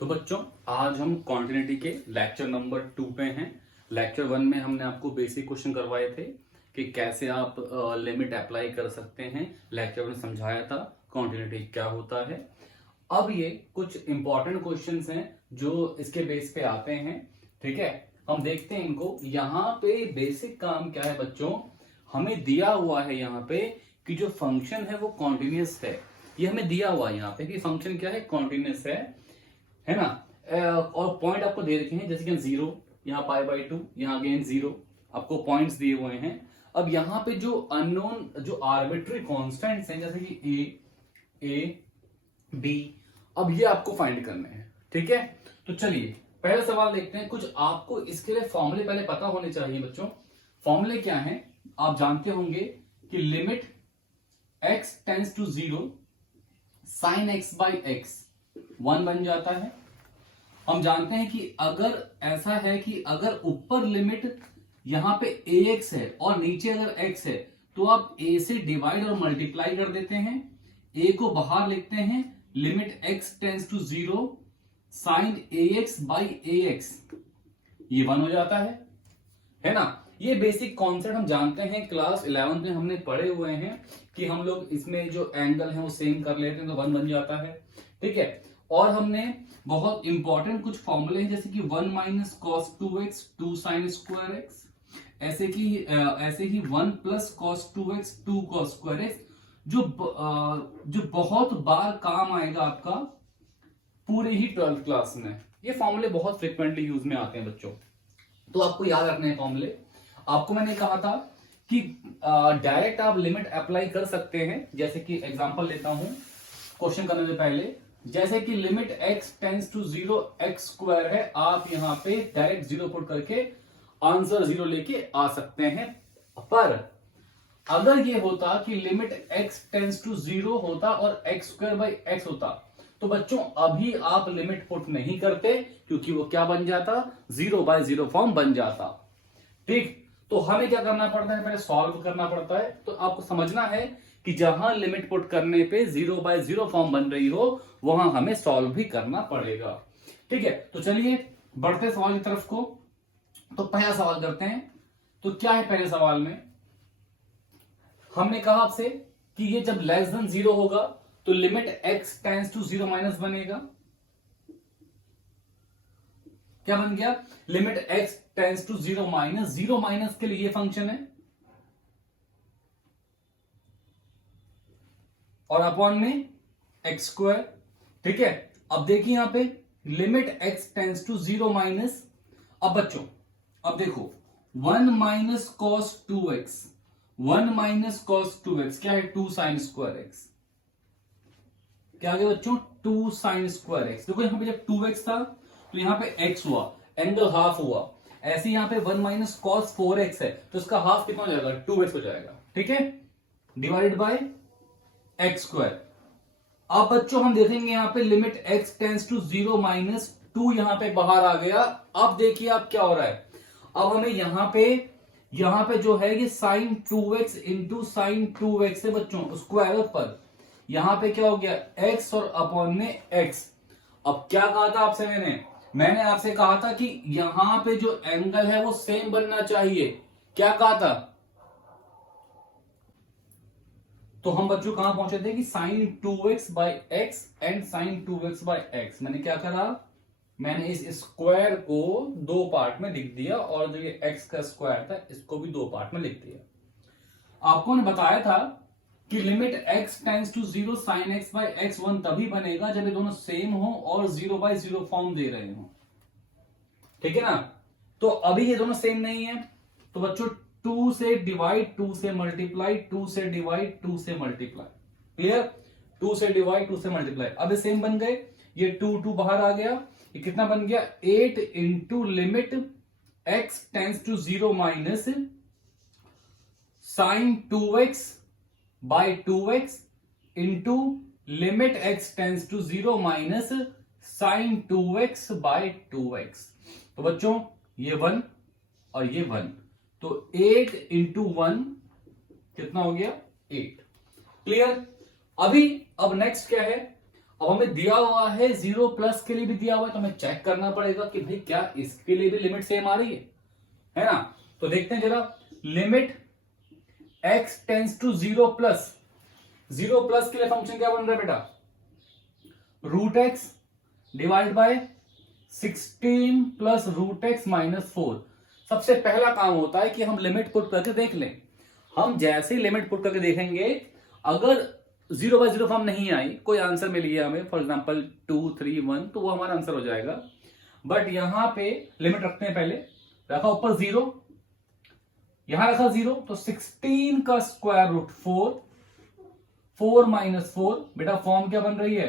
तो बच्चों आज हम कॉन्टिन्यूटी के लेक्चर नंबर 2 पे हैं। लेक्चर 1 में हमने आपको बेसिक क्वेश्चन करवाए थे कि कैसे आप लिमिट अप्लाई कर सकते हैं। लेक्चर में समझाया था कॉन्टिन्यूटी क्या होता है। अब ये कुछ इंपॉर्टेंट क्वेश्चंस हैं जो इसके बेस पे आते हैं। ठीक है, हम देखते हैं इनको। यहाँ पे बेसिक काम क्या है बच्चों, हमें दिया हुआ है यहाँ पे कि जो फंक्शन है वो कॉन्टिन्यूस है। ये हमें दिया हुआ है यहाँ पे कि फंक्शन क्या है, कॉन्टिन्यूस है ना। और पॉइंट आपको दे रखे हैं, जैसे कि 0, यहाँ π/2, यहाँ अगेन 0, आपको पॉइंट्स दिए हुए हैं। अब यहाँ पे जो अननोन, जो आर्बिट्री कॉन्स्टेंट्स हैं, जैसे कि ए बी, अब ये आपको फाइंड करने हैं। ठीक है, तो चलिए पहला सवाल देखते हैं। कुछ आपको इसके लिए फॉर्मूले पहले पता होने चाहिए बच्चों। फॉर्मूले क्या है आप जानते होंगे कि limit x tends to 0 sin x/x 1 बन जाता है। हम जानते हैं कि अगर ऐसा है कि अगर ऊपर लिमिट यहां पे ax है और नीचे अगर x है, तो आप a से डिवाइड और मल्टीप्लाई कर देते हैं, a को बाहर लिखते हैं, limit x tends to 0 sin ax/ax, ये 1 हो जाता है ना। ये बेसिक कॉन्सेप्ट हम जानते हैं, क्लास 11 में हमने पढ़े हुए हैं कि हम लोग इसमें जो एंगल है वो सेम कर लेते हैं तो 1 बन जाता है। ठीक है, और हमने बहुत इंपॉर्टेंट कुछ फॉर्मूले हैं, जैसे कि 1 minus cos 2x 2 sine square x, ऐसे ही 1 plus cos 2x 2 cos square x, जो बहुत बार काम आएगा आपका पूरे ही 12th क्लास में। ये फॉर्मूले बहुत फ्रिक्वेंटली यूज में आते हैं बच्चों, तो आपको याद रखने हैं फॉर्मूले। आपको मैंने कहा था कि डायरेक्ट आप लिमिट अप्लाई कर सकते हैं। जैसे कि एग्जांपल लेता हूं क्वेश्चन करने से पहले, जैसे कि limit x tends to 0 x square है, आप यहां पे डायरेक्ट 0 पुट करके आंसर 0 लेके आ सकते हैं। पर अगर ये होता कि लिमिट x टेंड्स टू 0 होता और x²/x होता, तो बच्चों अभी आप लिमिट पुट नहीं करते, क्योंकि वो क्या बन जाता, 0/0 फॉर्म बन जाता। ठीक, तो हमें क्या करना पड़ता है, पहले सॉल्व करना पड़ता है। तो आपको समझना है कि जहां लिमिट पुट करने पे 0/0 फॉर्म बन रही हो, वहां हमें सॉल्व भी करना पड़ेगा। ठीक है, तो चलिए बढ़ते सवाल की तरफ को। तो पहला सवाल करते हैं। तो क्या है पहले सवाल में, हमने कहा आपसे कि ये जब लेस देन 0 होगा तो limit x tends to 0 minus बनेगा। क्या बन गया, limit x tends to 0 minus, 0 minus के लिए ये फंक्शन है, और अपॉन में एक्स स्क्वायर। ठीक है, अब देखिए यहां पे limit x tends to 0 minus. अब बच्चों अब देखो 1 minus cos 2x, 1 minus cos 2x क्या है, 2 साइन स्क्वायर एक्स। क्या आ गया बच्चों, 2 साइन स्क्वायर एक्स। देखो यहां पे जब 2x था तो यहां पे x हुआ, एंगल हाफ हुआ। ऐसे यहां पे 1 माइनस कॉस 4x है, तो इसका हाफ कितना हो जाएगा, 2x हो जाएगा। ठीक है, डिवाइडेड बाय एक्स स्क्वायर। अब बच्चों हम देखेंगे यहां पे limit x tends to 0 minus 2 यहां पे बाहर आ गया। अब देखिए अब क्या हो रहा है, अब हमें यहां पे जो है ये sign 2x into sine 2x है बच्चों, स्क्वायर पर यहां पे क्या हो गया, x और अपॉन में x। अब क्या कहा था आपसे, मैंने आपसे कहा था कि यहां पे जो एंगल है वो सेम बनना चाहिए। क्या कहा था, तो हम बच्चों कहां पहुंचे थे कि sin 2x/x and sin 2x/x। मैंने क्या करा, मैंने इस स्क्वायर को 2 पार्ट में लिख दिया, और जो ये x का स्क्वायर था इसको भी 2 पार्ट में लिख दिया। आपको ने बताया था कि limit x tends to 0 sin x/x 1 तभी बनेगा जब ये दोनों सेम हो और 0/0 फॉर्म दे रहे हो। ठीक है ना, तो अभी ये दोनों सेम नहीं है, तो बच्चों 2 से डिवाइड 2 से मल्टीप्लाई, 2 से डिवाइड 2 से मल्टीप्लाई। क्लियर, 2 से डिवाइड 2 से मल्टीप्लाई। अब ये सेम बन गए, ये 2 बाहर आ गया, ये कितना बन गया, 8 into limit x tends to 0 minus sine 2x/2x into limit x tends to 0 minus sine 2x/2x। तो बच्चों ये 1 और ये 1, तो 8 इंटू 1 कितना हो गया, 8। क्लियर। अब नेक्स्ट क्या है, अब हमें दिया हुआ है 0 प्लस के लिए भी दिया हुआ है, तो हमें चेक करना पड़ेगा कि भाई क्या इसके लिए भी लिमिट सेम आ रही है ना। तो देखते हैं जरा, limit x tends to 0 plus, 0 plus के लिए फंक्शन क्या बन रहा है बेटा, root x divide by 16 plus root x minus 4। सबसे पहला काम होता है कि हम लिमिट पुट करके देख लें। हम जैसे ही लिमिट पुट करके देखेंगे, अगर 0/0 फॉर्म नहीं आई, कोई आंसर मिल गया हमें, फॉर एग्जांपल 2 3 1, तो वो हमारा आंसर हो जाएगा। बट यहां पे लिमिट रखते हैं, पहले रखा ऊपर 0, यहां रखा 0, तो 16 का स्क्वायर रूट 4, 4 माइनस 4, बेटा फॉर्म क्या बन रही है,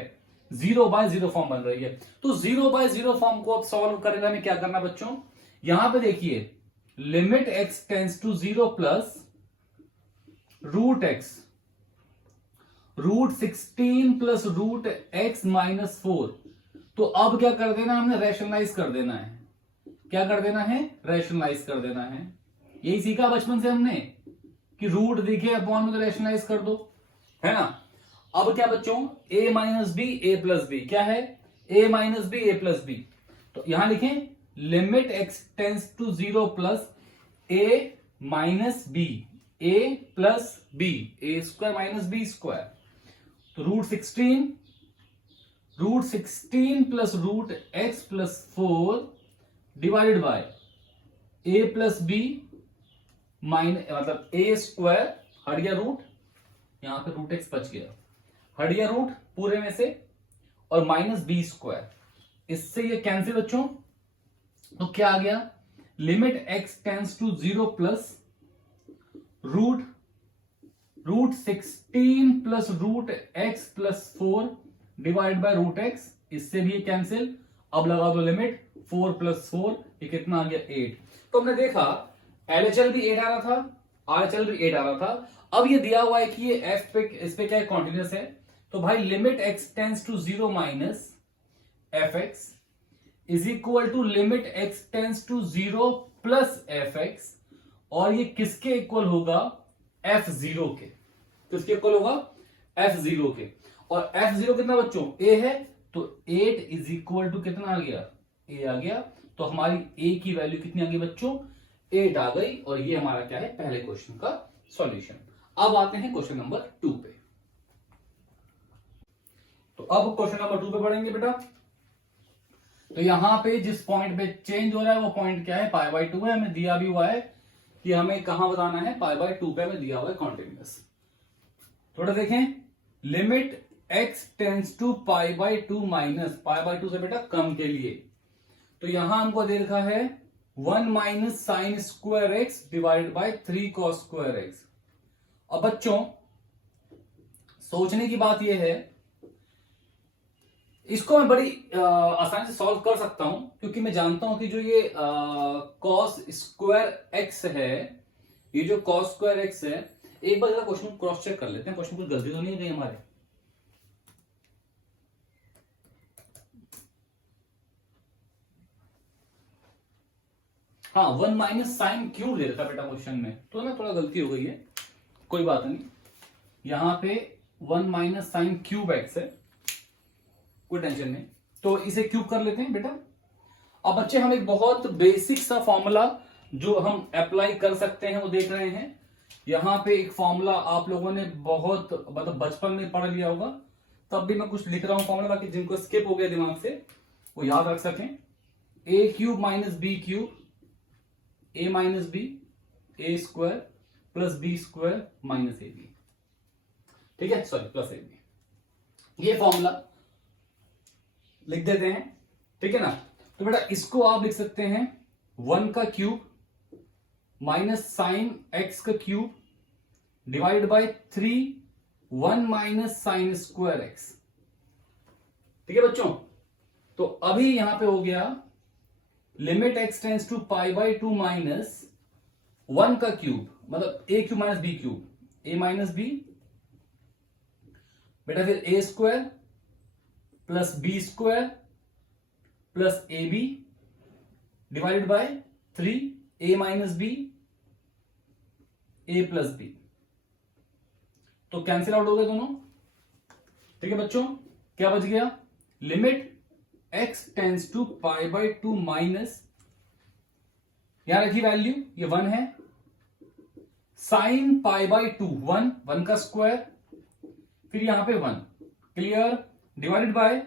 0/0 फॉर्म बन रही है। तो 0/0 फॉर्म को अब सॉल्व करने में क्या करना बच्चों, यहां पे देखिए, limit x tends to 0 plus root x, root 16 plus root x minus 4। तो अब क्या कर देना, हमने रैशनलाइज कर देना है। क्या कर देना है, रैशनलाइज कर देना है। यही सीखा बचपन से हमने कि रूट दिखे अपॉन में तो रैशनलाइज कर दो, है ना। अब क्या बच्चों, a minus B A plus B, क्या है, a minus B A plus B. तो यहां लिखें limit x tends to 0 plus a minus B, a plus B, A square minus B square. तो root 16 plus root x plus 4 divided by a plus B मतलब A square, हट गया root, यहां पे root x बच गया, हट गया रूट पूरे में से, और माइनस बी स्क्वायर, इससे ये कैंसिल बच्चों। तो क्या आ गया, limit x tends to 0 plus root 16 plus root x plus 4 divide by root x, इससे भी ये कैंसिल। अब लगा दो लिमिट 4 प्लस 4, ये कितना आ गया, 8। तो हमने देखा LHL भी 8 आ रहा था, RHL भी 8 आ रहा था। अब ये दिया हुआ है कि ये f पे, इस पे क्या है, कॉन्टिन्यूस है। तो भाई limit x tends to 0 minus fx is equal to limit x tends to 0 plus fx, और ये किसके इक्वल होगा, f0 के। किसके इक्वल होगा, f0 के। और f0 कितना बच्चों, a है, तो 8 इज इक्वल टू कितना आ गया, a आ गया। तो हमारी a की वैल्यू कितनी आ गई बच्चों, 8 आ गई। और ये हमारा क्या है, पहले क्वेश्चन का सॉल्यूशन। अब आते हैं क्वेश्चन नंबर 2 पे। तो अब क्वेश्चन नंबर 2 पे पढ़ेंगे बेटा। तो यहां पे जिस पॉइंट पे चेंज हो रहा है वो पॉइंट क्या है, π/2 है। हमें दिया भी हुआ है कि हमें कहां बताना है, π/2 पे हमें दिया हुआ है कॉन्टिन्यूस। थोड़ा देखें, limit x tends to π/2 minus π/2 से बेटा कम के लिए, तो यहां हमको दे रखा है 1 minus sine square x divide by 3 cos square x. अब बच्चों सोचने की बात यह है, इसको मैं बड़ी आसानी से सॉल्व कर सकता हूं, क्योंकि मैं जानता हूं कि जो ये कॉस स्क्वायर एक्स है, ये जो कॉस स्क्वायर एक्स है, एक बार जरा क्वेश्चन क्रॉस चेक कर लेते हैं, क्वेश्चन कुछ गलती तो नहीं है कहीं हमारे। हाँ, 1 माइनस साइन क्यूब दे रखा बेटा क्वेश्चन में, तो ना थोड़ा गलती हो गई है, कोई बात नहीं। यहां पे 1 माइनस साइन क्यूब एक्स है, कोई टेंशन नहीं, तो इसे क्यूब कर लेते हैं बेटा। अब बच्चे हम एक बहुत बेसिक सा फॉर्मूला जो हम अप्लाई कर सकते हैं वो देख रहे हैं। यहां पे एक फॉर्मूला आप लोगों ने बहुत मतलब बचपन में पढ़ लिया होगा, तब भी मैं कुछ लिख रहा हूं फॉर्मूला, ताकि जिनको स्किप हो गया दिमाग से वो याद रख सकें। a cube minus B cube, a minus B, A square plus B square minus A B, ठीक है, सॉरी प्लस ए बी, ये फॉर्मूला लिख देते हैं, ठीक है ना। तो बेटा इसको आप लिख सकते हैं 1 का क्यूब माइनस साइन एक्स का cube divide by 3 1 minus sine square x, ठीक है बच्चों। तो अभी यहां पे हो गया limit x tends to π/2 minus 1 का क्यूब, मतलब a cube minus B cube, a minus B बेटा, फिर a square plus B square plus A B divided by 3 a minus B, a plus B. तो कैंसिल आउट हो गए दोनों, ठीक है बच्चों। क्या बच गया, limit x tends to pi by two minus, यहां रखी वैल्यू, ये 1 है, साइन पाई बाई टू 1 का स्क्वायर, फिर यहां पे 1, clear, divided by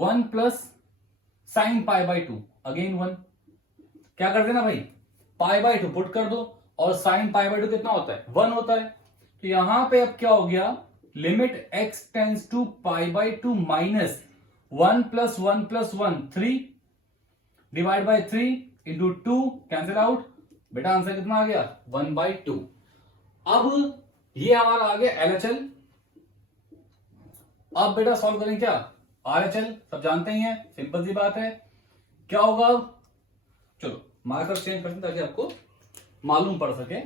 1 plus sign pi by to, again 1, क्या कर देना भाई, पाई बाई टू पुट कर दो, और साइन पाई बाई टू कितना होता है, 1 होता है। तो यहां पे अब क्या हो गया, limit x tends to pi by two minus 1 plus 1 plus 1 3 divide by 3 into 2 cancel out, बेटा आंसर कितना आ गया, 1/2। अब ये हमारा आ गया LHL। अब बेटा सॉल्व करें क्या, RHL, सब जानते ही हैं, सिंपल सी बात है, क्या होगा, चलो मार्कर चेंज करते हैं ताकि आपको मालूम पड़ सके।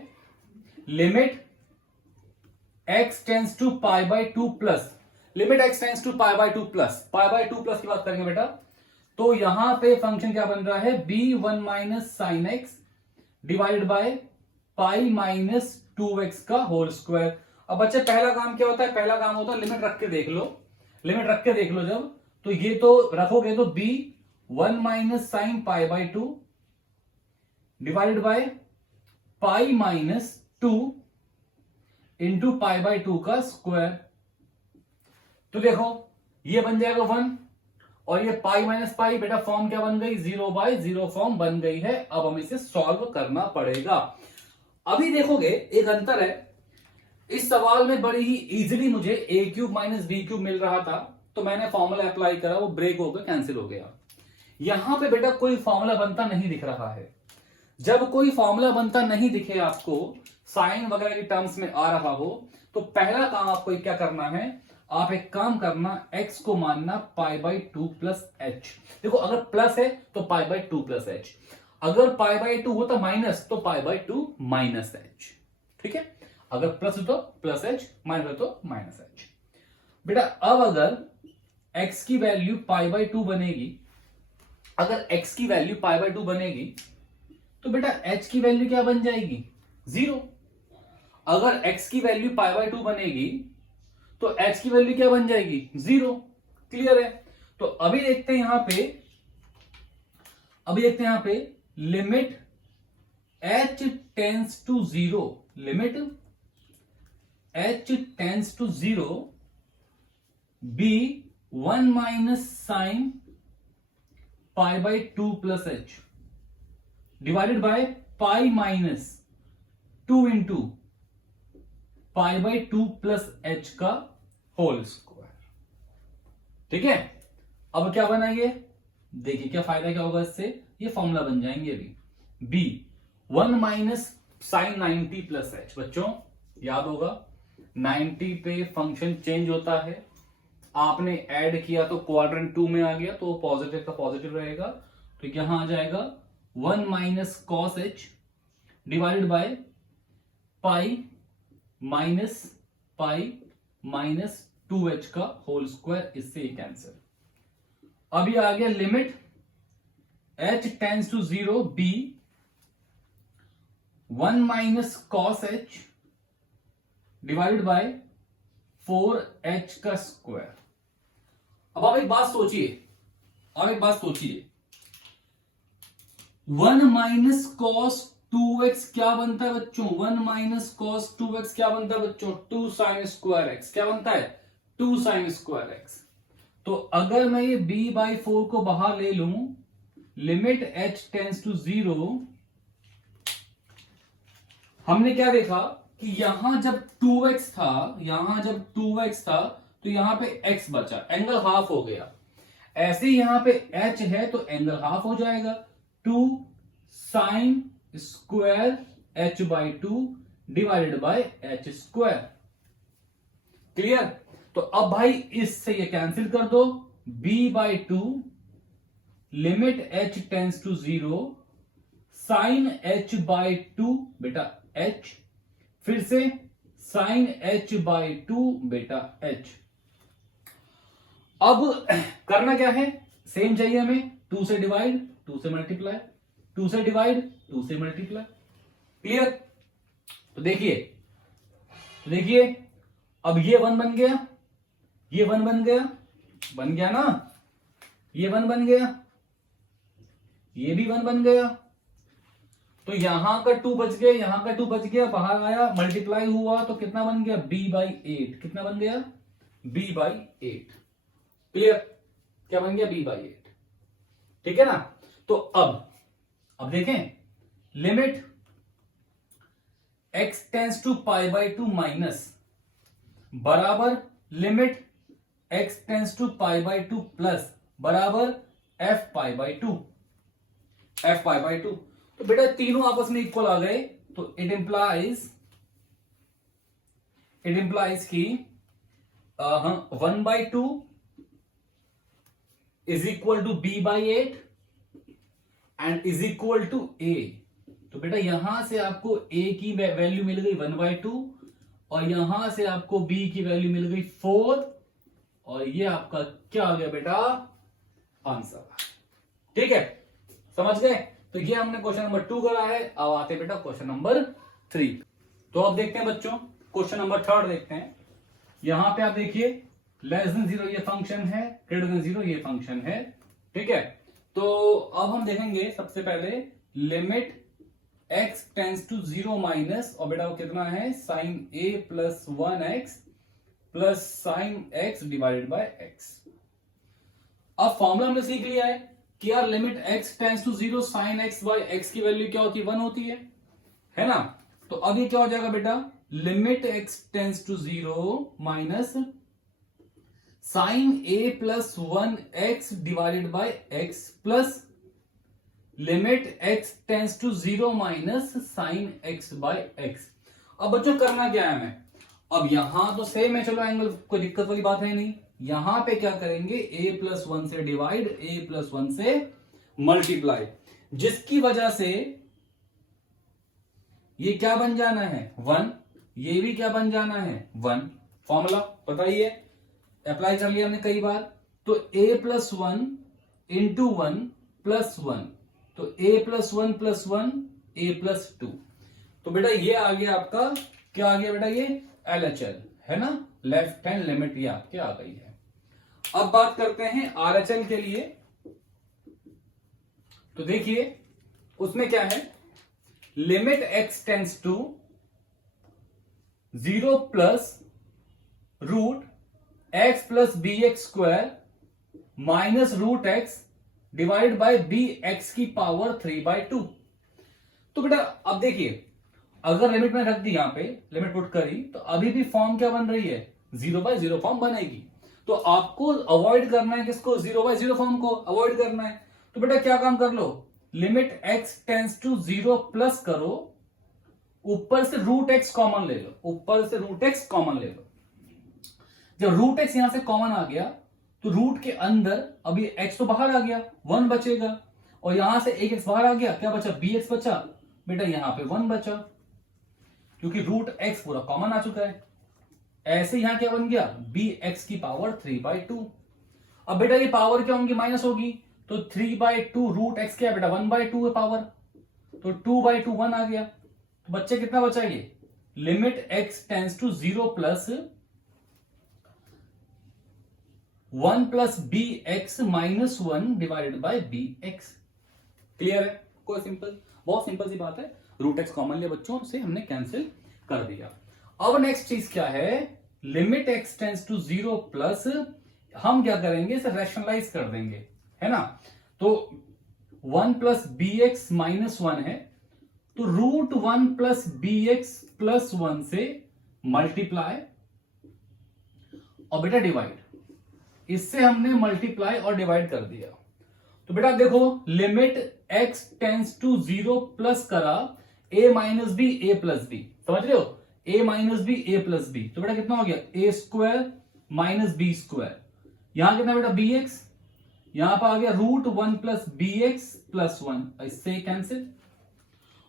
Limit x tends to pi by two plus, limit x tends to pi by two plus, pi by two plus की बात करेंगे बेटा, तो यहां पे फंक्शन क्या बन रहा है, b1 minus sine x divided by pi minus 2x का होल स्क्वायर। अब बच्चे पहला काम क्या होता है, पहला काम होता है लिमिट रख के देख लो, लिमिट रख के देख लो जब, तो ये तो रखोगे तो b1 minus sine pi by two divided by pi minus 2 into pi by to का स्क्वायर। तो देखो ये बन जाएगा 1, और ये पाई माइनस पाई, बेटा फॉर्म क्या बन गई, 0/0 फॉर्म बन गई है। अब हमें इसे सॉल्व करना पड़ेगा। अभी देखोगे एक अंतर है, इस सवाल में बड़ी ही इजीली मुझे a³ माइनस b³ मिल रहा था, तो मैंने फॉर्मूला अप्लाई करा, वो ब्रेक हो गया, कैंसिल हो गया। यहां पे बेटा कोई फॉर्मूला बनता नहीं दिख रहा है। जब कोई फॉर्मूला बनता नहीं दिखे आपको, साइन वगैरह की टर्म्स में आ रहा हो, तो पहला काम आपको क्या करना है, आप एक काम करना, x को मानना पाई बाई टू प्लस एच। देखो अगर प्लस है तो पाई बाई टू प्लस एच, अगर पाई बाई टू होता माइनस तो पाई बाई टू माइनस एच, ठीक है, अगर प्लस हो तो प्लस एच, माइनस हो तो माइनस एच। बेटा अब अगर x की वैल्यू पाई बाई टू बनेगी, अगर x की वैल्यू पाई बाई टू बनेगी, तो बेटा h की वैल्यू क्या बन जाएगी, 0। अगर x की वैल्यू पाई बाई टू बनेगी, तो h की वैल्यू क्या बन जाएगी, 0। क्लियर है। तो अभी देखते हैं यहां पे, limit h tends to 0, limit h tends to 0 b1 minus sine pi by two plus H divided by pi minus 2 into pi by two plus H का होल स्क्वायर। ठीक है, अब क्या बनाएंगे, देखिए क्या फायदा क्या होगा इससे, ये फॉर्मूला बन जाएंगे अभी, b 1 minus sine 90 plus H. बच्चों याद होगा 90 पे फंक्शन चेंज होता है, आपने ऐड किया तो क्वाड्रेंट 2 में आ गया, तो पॉजिटिव का पॉजिटिव रहेगा, तो यहां आ जाएगा 1 minus cos H divided by pi minus 2h का होल स्क्वायर, इससे कैंसिल। अभी आ गया limit h tends to 0 b 1 minus cos h divided by 4h का स्क्वायर। अब आप एक बात सोचिए, 1 माइनस कॉस 2x क्या बनता है बच्चों, 1 माइनस कॉस 2x क्या बनता है बच्चों, 2 साइन स्क्वायर x, क्या बनता है, 2 साइन स्क्वायर x। तो अगर मैं ये b/4 को बाहर ले लूं, लिमिट h टेंस टू 0, हमने क्या देखा कि यहां जब 2x था, तो यहां पे x बचा, एंगल हाफ हो गया। ऐसे यहां पे h है तो एंगल हाफ हो जाएगा, 2 sine square h/2 divided by h square. Clear. तो अब भाई इससे ये कैंसिल कर दो, b/2 limit h tends to 0 sine h/2 बेटा h, फिर से साइन h/2 बेटा h। अब करना क्या है, सेम चाहिए हमें, 2 से डिवाइड 2 से मल्टीप्लाई, 2 से डिवाइड 2 से मल्टीप्लाई। क्लियर। तो देखिए अब ये 1 बन गया, ये 1 बन गया ना, ये 1 बन गया, ये भी 1 बन गया, तो यहां का 2 बच गया, यहां का 2 बच गया, बाहर आया, मल्टीप्लाई हुआ तो कितना बन गया, b/8। कितना बन गया, b/8। क्लियर, क्या बन गया, b/8। ठीक है ना। तो अब देखें, limit x tends to π/2 minus बराबर limit x tends to π/2 plus बराबर f π/2। तो बेटा तीनों आपस में इक्वल आ गए, तो इट इंप्लाइज कि 1/2 is equal to b/8 and is equal to a। तो बेटा यहां से आपको a की वैल्यू मिल गई 1/2 और यहां से आपको b की वैल्यू मिल गई 4, और ये आपका क्या आ गया बेटा, आंसर। ठीक है, समझ गए। तो ये हमने क्वेश्चन नंबर 2 करा है। अब आते बेटा क्वेश्चन नंबर 3। तो अब देखते हैं बच्चों, क्वेश्चन नंबर 3 देखते हैं। यहां पे आप देखिए, लेस देन 0 ये फंक्शन है, ग्रेटर देन 0 ये फंक्शन है। ठीक है, तो अब हम देखेंगे सबसे पहले limit x tends to 0 minus, और बेटा वो कितना है, sin a plus 1x plus sin x divided by x। अब फॉर्मूला हमने सीख लिया है कि यार limit x tends to 0 sin x by x की वैल्यू क्या होती है, 1 होती है ना। तो अब ये क्या हो जाएगा बेटा, limit x tends to 0 minus sin a plus 1x divided by x plus limit x tends to 0 minus sin x by x। अब बच्चों करना क्या है हमें, अब यहां तो सेम है, चलो एंगल कोई दिक्कत वाली बात है नहीं। यहां पे क्या करेंगे, a प्लस 1 से डिवाइड, a प्लस 1 से मल्टीप्लाई, जिसकी वजह से ये क्या बन जाना है 1, ये भी क्या बन जाना है 1। फॉर्मूला पता ही है, अप्लाई कर लिया हमने कई बार। तो a प्लस 1 इंटू 1 प्लस 1, तो a plus 1 plus 1 a plus 2। तो बेटा ये आ गया आपका, क्या आ गया बेटा, ये LHL है ना, लेफ्ट हैंड लिमिट ये आपके आ गई है। अब बात करते हैं RHL के लिए। तो देखिए उसमें क्या है, limit x tends to 0 plus root x plus bx square minus root x divide by bx की पावर 3/2। तो बेटा अब देखिए, अगर लिमिट में रख दी, यहां पे लिमिट पुट करी, तो अभी भी फॉर्म क्या बन रही है, 0/0 फॉर्म बनेगी। तो आपको अवॉइड करना है किसको, 0/0 फॉर्म को अवॉइड करना है। तो बेटा क्या काम कर लो, limit x tends to 0 plus करो, ऊपर से रूट x कॉमन ले लो, ऊपर से रूट x कॉमन ले लो। जब रूट x यहां से कॉमन आ गया, तो रूट के अंदर अभी x तो बाहर आ गया, 1 बचेगा, और यहां से एक x बाहर आ गया, क्या बचा, bx बचा। बेटा यहां पे 1 बचा, क्योंकि रूट x पूरा कॉमन आ चुका है। ऐसे यहां क्या बन गया, bx की पावर 3/2। अब बेटा ये पावर क्या होंगी, माइनस होगी, तो 3/2 रूट x क्या है बेटा, 1/2 है पावर, तो 2/2 1 आ गया। तो बच्चे कितना बचा, ये limit x tends to 0 plus 1 plus bx minus 1 divided by bx। Clear है, कोई सिंपल, बहुत सिंपल सी बात है, रूट x कॉमन लिया बच्चों से हमने कैंसिल कर दिया। अब नेक्स्ट चीज क्या है, limit x tends to 0 plus, हम क्या करेंगे, इसे रैशनलाइज कर देंगे, है ना। तो 1 प्लस bx माइनस 1 है, तो रूट 1 प्लस bx प्लस 1 से मल्टीप्लाई और बेटा डिवाइड, इससे हमने मल्टीप्लाई और डिवाइड कर दिया। तो बेटा देखो, limit x tends to 0 plus करा, a minus B A plus B, समझ रहे हो, a minus B A plus B, तो बेटा कितना हो गया, a square minus B square, यहां कितना बेटा bx, यहां पर आ गया रूट 1 प्लस bx प्लस 1, इससे कैंसिल,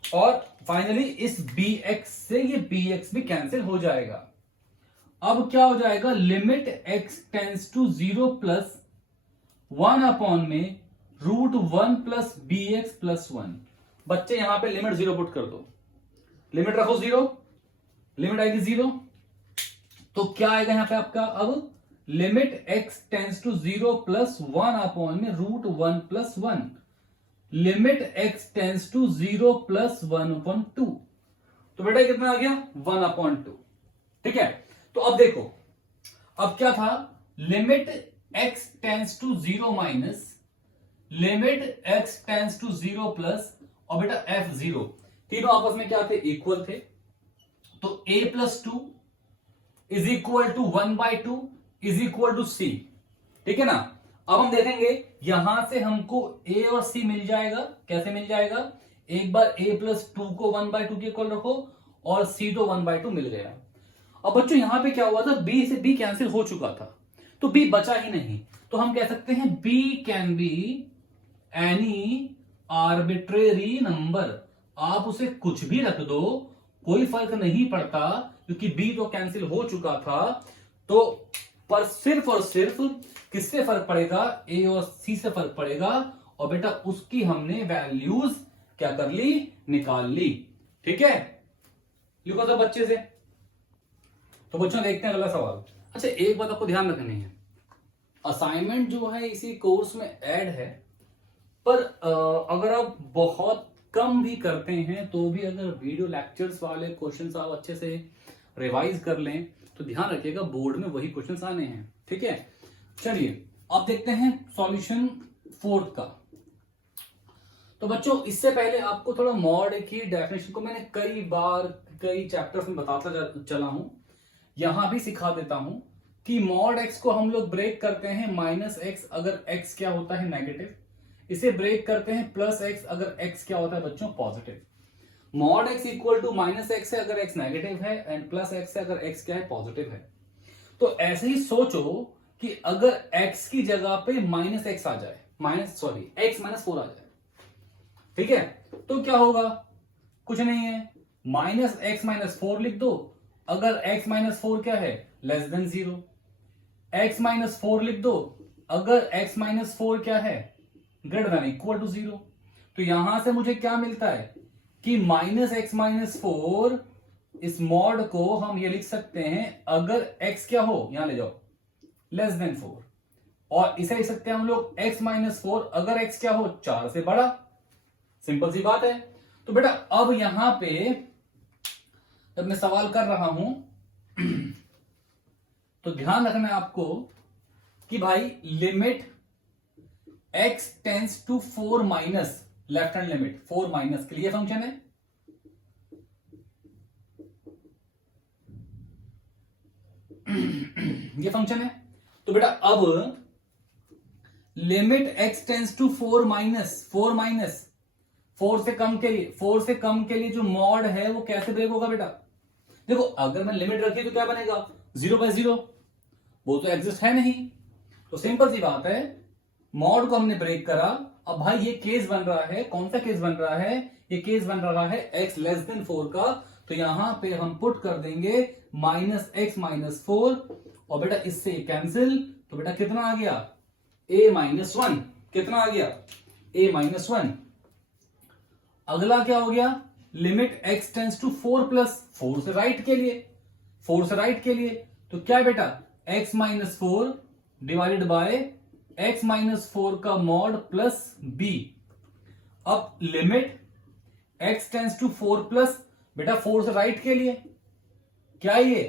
और फाइनली इस bx से ये bx भी कैंसिल हो जाएगा। अब क्या हो जाएगा, limit x tends to 0 plus 1 upon में रूट 1 प्लस bx प्लस 1। बच्चे यहां पे लिमिट 0 पुट कर दो, लिमिट रखो 0, लिमिट आएगी 0, तो क्या आएगा यहां पे आपका, अब limit x tends to 0 plus 1 upon में root 1 plus 1, limit x tends to 0 plus 1 upon 2। तो बेटा कितना आ गया 1 अपॉन 2। ठीक है, तो अब देखो, अब क्या था, limit x tends to 0 minus limit x tends to 0 plus और बेटा f0, तीनों आपस में क्या थे, इक्वल थे। तो a plus 2 is equal to 1/2 is equal to c। ठीक है ना। अब हम देखेंगे यहां से हमको a और c मिल जाएगा। कैसे मिल जाएगा, एक बार a प्लस 2 को 1/2 के इक्वल रखो और c तो 1/2 मिल गया। अब बच्चों यहां पे क्या हुआ था, b से b कैंसिल हो चुका था तो b बचा ही नहीं, तो हम कह सकते हैं b can be any arbitrary number. आप उसे कुछ भी रख दो, कोई फर्क नहीं पड़ता, क्योंकि b तो कैंसिल हो चुका था। तो पर सिर्फ और सिर्फ किससे फर्क पड़ेगा, a और c से फर्क पड़ेगा, और बेटा उसकी हमने वैल्यूज क्या कर ली, निकाल ली। ठीक है, लिखो सब बच्चे से। तो बच्चों देखते हैं अगला सवाल। अच्छा, एक बात आपको ध्यान रखनी है, असाइनमेंट जो है इसी कोर्स में ऐड है, पर अगर आप बहुत कम भी करते हैं तो भी अगर वीडियो लेक्चर्स वाले क्वेश्चंस आप अच्छे से रिवाइज कर लें तो ध्यान रखिएगा बोर्ड में वही क्वेश्चंस आने हैं। ठीक है, चलिए अब देखते हैं सॉल्यूशन 4 का। तो बच्चों इससे पहले आपको थोड़ा मॉड की डेफिनेशन को मैंने कई बार कई चैप्टर्स में बताता चला हूं, यहां भी सिखा देता हूं कि मॉड एक्स को हम लोग ब्रेक करते हैं माइनस एक्स अगर एक्स क्या होता है नेगेटिव, इसे ब्रेक करते हैं प्लस एक्स अगर एक्स क्या होता है बच्चों positive. Mod x equal to minus x है अगर एक्स नेगेटिव है, एंड प्लस एक्स है अगर एक्स क्या है पॉजिटिव है। तो ऐसे ही सोचो कि अगर एक्स की जगह पे माइनस एक्स आ जाए, एक्स माइनस 4 आ जाए, ठीक है, तो क्या होगा, कुछ नहीं है, माइनस एक्स माइनस 4 लिख दो। अगर एक्स माइनस 4 क्या है, लेस देन 0। एक्स माइनस 4 लिख दो अगर एक्स माइनस 4 क्या है, ग्रेटर देन इक्वल टू 0। तो यहां से मुझे क्या मिलता है कि माइनस एक्स माइनस 4, इस मॉड को हम ये लिख सकते हैं अगर x क्या हो, यहां ले जाओ, लेस देन 4, और इसे लिख सकते हैं हम लोग x माइनस 4 अगर x क्या हो 4 से बड़ा। सिंपल सी बात है। तो बेटा अब यहां पे जब मैं सवाल कर रहा हूं तो ध्यान रखना है आपको कि भाई limit x tends to 4 minus, left hand limit 4 minus के लिए फंक्शन है, ये फंक्शन है। तो बेटा अब limit x tends to 4 minus 4 से कम के लिए जो मॉड है वो कैसे ब्रेक होगा बेटा, देखो अगर मैं लिमिट रखी तो क्या बनेगा 0/0, वो तो एग्जिस्ट है नहीं। तो सिंपल सी बात है, मॉड को हमने ब्रेक करा। अब भाई ये केस बन रहा है, कौन सा केस बन रहा है, ये केस बन रहा है x लेस देन 4 का। तो यहां पे हम पुट कर देंगे माइनस एक्स माइनस 4, और बेटा इससे कैंसिल, तो बेटा कितना आ गया a-1, कितना आ गया a-1। अगला क्या हो गया, limit x tends to 4 plus 4 से राइट के लिए, तो क्या बेटा x minus 4 divided by x minus 4 का मॉड प्लस b। अब limit x tends to 4 plus, बेटा 4 से राइट के लिए क्या ये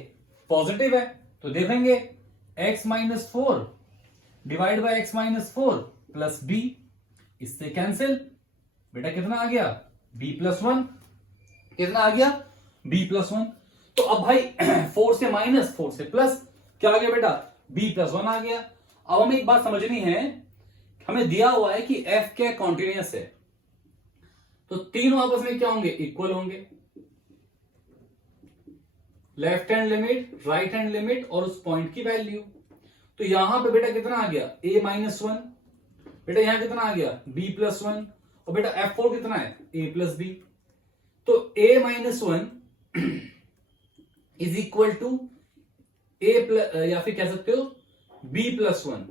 पॉजिटिव है, तो देखेंगे x minus 4 divide bye x minus 4 plus b, इससे कैंसिल, बेटा कितना आ गया b+1, कितना आ गया b+1। तो अब भाई 4 से माइनस 4 से प्लस क्या आ गया बेटा b+1 आ गया। अब हमें एक बात समझनी है, हमें दिया हुआ है कि f क्या कॉन्टिन्यूअस है, तो तीनों आपस में क्या होंगे, इक्वल होंगे, left hand limit, right hand limit और उस पॉइंट की वैल्यू। तो यहां पे बेटा कितना आ गया a-1, बेटा यहां कितना आ गया b+1, और बेटा f4 कितना है a+b। तो a-1 इज इक्वल टू या फिर कह सकते हो b+1।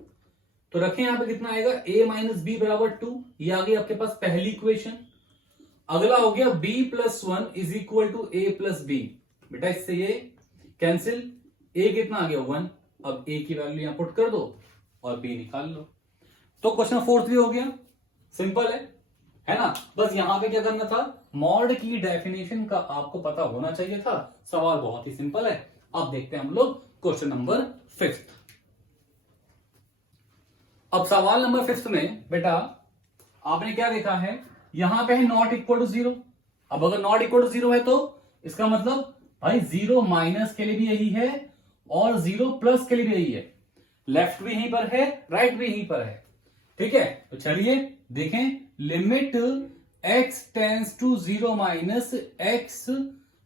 तो रखें यहां पे कितना आएगा a-b बराबर 2, ये आ गई आपके पास पहली इक्वेशन। अगला हो गया b+1 is equal to a+b, बेटा इससे ये कैंसिल, a कितना आ गया 1, अब a की वैल्यू यहां पुट कर दो और b निकाल लो। तो क्वेश्चन 4 भी हो गया, सिंपल है ना। बस यहां पे क्या करना था, मॉड की डेफिनेशन का आपको पता होना चाहिए था। सवाल बहुत ही सिंपल है। अब देखते हैं हम लोग क्वेश्चन नंबर 5। अब सवाल नंबर 5 में बेटा आपने क्या देखा है, यहां पे है नॉट इक्वल टू 0। अब अगर नॉट इक्वल टू 0 है तो इसका मतलब भाई 0 माइनस के लिए भी यही है और 0 प्लस के लिए भी यही है। लेफ्ट भी यहीं पर है, राइट भी यहीं पर है, ठीक है। तो चलिए देखें, limit x tends to 0 minus x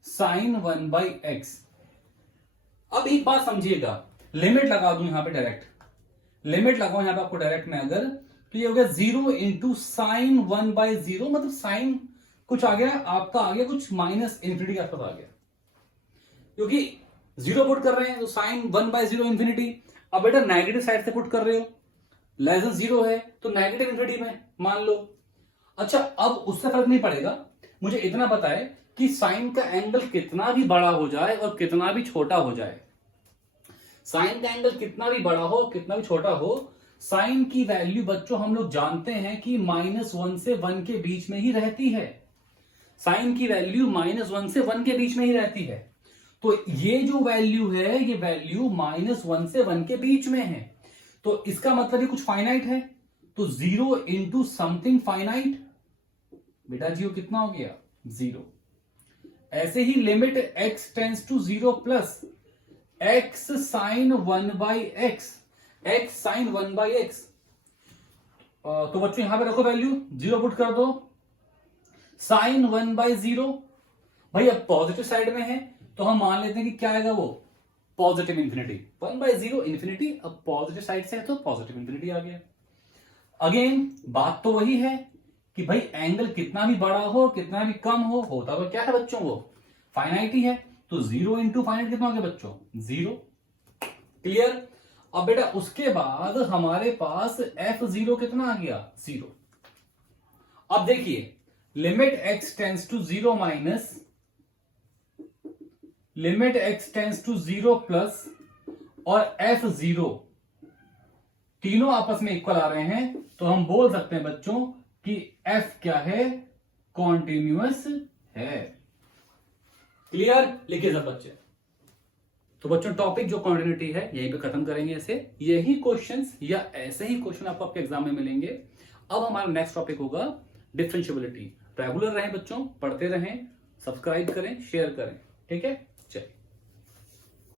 sine 1 by x. अब एक बात समझिएगा, लिमिट लगा दूं यहां पे डायरेक्ट, लिमिट लगाओ यहां पे आपको डायरेक्ट में अगर, तो ये हो गया 0 इंटू साइन 1 बाई 0, मतलब साइन कुछ आ गया आपका, आ गया कुछ माइनस इन्फिनिटी के आसपास आ गया, क्योंकि 0 पुट कर रहे हैं तो साइन 1 बाई 0 इन्फिनिटी। अब बेटा नेगेटिव साइड से पुट कर रहे हो, लेस देन 0 है तो नेगेटिव इन्फिनिटी में मान लो। अच्छा अब उससे फर्क नहीं पड़ेगा, मुझे इतना पता है कि साइन का एंगल कितना भी बड़ा हो जाए और कितना भी छोटा हो जाए, साइन का एंगल कितना भी बड़ा हो कितना भी छोटा हो, साइन की वैल्यू बच्चों हम लोग जानते हैं कि -1 से 1 के बीच में ही रहती है। साइन की वैल्यू -1 से 1 के बीच में ही रहती है। तो ये जो वैल्यू है, ये वैल्यू -1 से 1 के बीच में है, तो इसका मतलब ये कुछ फाइनाइट है। तो 0 इंटू समथिंग फाइनाइट, बेटा जी वो कितना हो गया 0। ऐसे ही limit x tends to 0 plus x sine 1 by x, x sine 1 by x. तो बच्चों यहां पे रखो वैल्यू, 0 पुट कर दो, साइन 1 बाई 0। भाई अब पॉजिटिव साइड में है तो हम मान लेते हैं कि क्या आएगा वो पॉजिटिव इन्फिनिटी, 1 बाई 0 इन्फिनिटी। अब पॉजिटिव साइड से है तो पॉजिटिव इन्फिनिटी आ गया। अगेन बात तो वही है कि भाई एंगल कितना भी बड़ा हो कितना भी कम हो, होता तो क्या है बच्चों वो फाइनाइट ही है। तो 0 इंटू फाइनाइट कितना हो गया बच्चों 0, क्लियर। अब बेटा उसके बाद हमारे पास f0 कितना आ गया 0। अब देखिए limit x tends to 0 minus limit x tends to 0 plus और f0 तीनों आपस में इक्वल आ रहे हैं, तो हम बोल सकते हैं बच्चों कि f क्या है कॉन्टिन्यूअस है। क्लियर, लिखिए सब बच्चे। तो बच्चों टॉपिक जो कॉन्टिन्यूटी है यहीं पे खत्म करेंगे। ऐसे यही क्वेश्चंस या ऐसे ही क्वेश्चन आपको आपके एग्जाम में मिलेंगे। अब हमारा नेक्स्ट टॉपिक होगा डिफरेंशिएबिलिटी। रेगुलर रहें बच्चों, पढ़ते रहें, सब्सक्राइब करें, शेयर करें, ठीक है। चलिए।